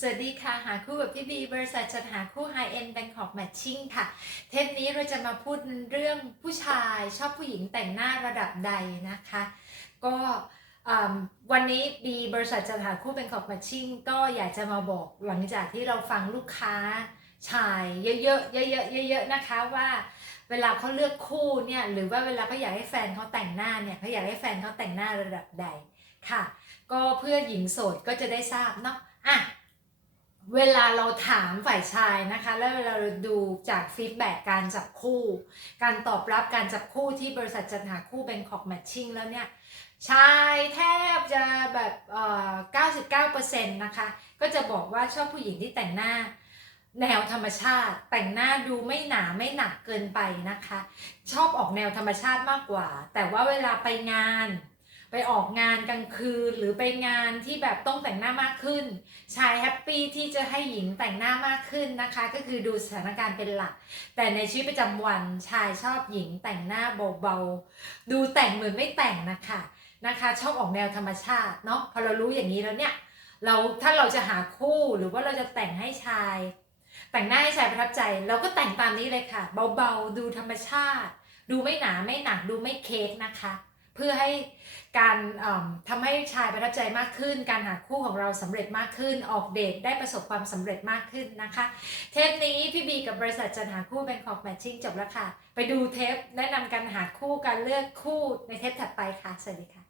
สวัสดีค่ะ หาคู่กับพี่บี บริษัทจัดหาคู่ High End Bangkok Matching ค่ะ เทปนี้เราจะมาพูดเรื่องผู้ชายชอบผู้หญิงแต่งหน้าระดับใดนะคะ ก็วันนี้บีบริษัทจัดหาคู่ Bangkok Matching ก็อยากจะมาบอกหลังจากที่เราฟังลูกค้าชายเยอะๆ เยอะๆ เยอะๆ นะคะว่าเวลาเขาเลือกคู่เนี่ยหรือว่าเวลาเขาอยากให้แฟนเขาแต่งหน้าเนี่ยเขาอยากให้แฟนเขาแต่งหน้าระดับใดค่ะ ก็เพื่อหญิงโสดก็จะได้ทราบเนาะอะ เวลาเราถามฝ่ายชายนะคะ แล้วเวลาเราดูจากฟีดแบ็กการจับคู่ การตอบรับการจับคู่ที่บริษัทจัดหาคู่ Bangkok Matching แล้วเนี่ย ชายแทบจะแบบเอ่อ99%นะคะ ก็จะบอกว่าชอบผู้หญิงที่แต่งหน้า แนวธรรมชาติ แต่งหน้าดูไม่หนาไม่หนักเกินไปนะคะ ชอบออกแนวธรรมชาติมากกว่า แต่ว่าเวลาไปงาน ไปออกงานกลางคืนหรือไปงานที่แบบต้องแต่งหน้ามากขึ้น ชายแฮปปี้ที่จะให้หญิงแต่งหน้ามากขึ้นนะคะ ก็คือดูสถานการณ์เป็นหลัก แต่ในชีวิตประจำวันชายชอบหญิงแต่งหน้าเบาๆ ดูแต่งเหมือนไม่แต่งนะคะนะคะชอบออกแนวธรรมชาติเนาะพอเรารู้อย่างนี้แล้วเนี่ยเราถ้าเราจะหาคู่หรือว่าเราจะแต่งให้ชาย แต่งหน้าให้ชายประทับใจ เราก็แต่งตามนี้เลยค่ะ เบาๆ ดูธรรมชาติ ดูไม่หนาไม่หนักดูไม่เค้กนะคะ เพื่อให้การเอิ่มทำให้ชายประทับใจมากขึ้น การหาคู่ของเราสำเร็จมากขึ้น ออกเดทได้ประสบความสำเร็จมากขึ้นนะคะ เทปนี้พี่บีกับบริษัทจันหาคู่แบงคอกแมทชิ่งจบแล้วค่ะ ไปดูเทปแนะนำการหาคู่การเลือกคู่ในเทปถัดไปค่ะ สวัสดีค่ะ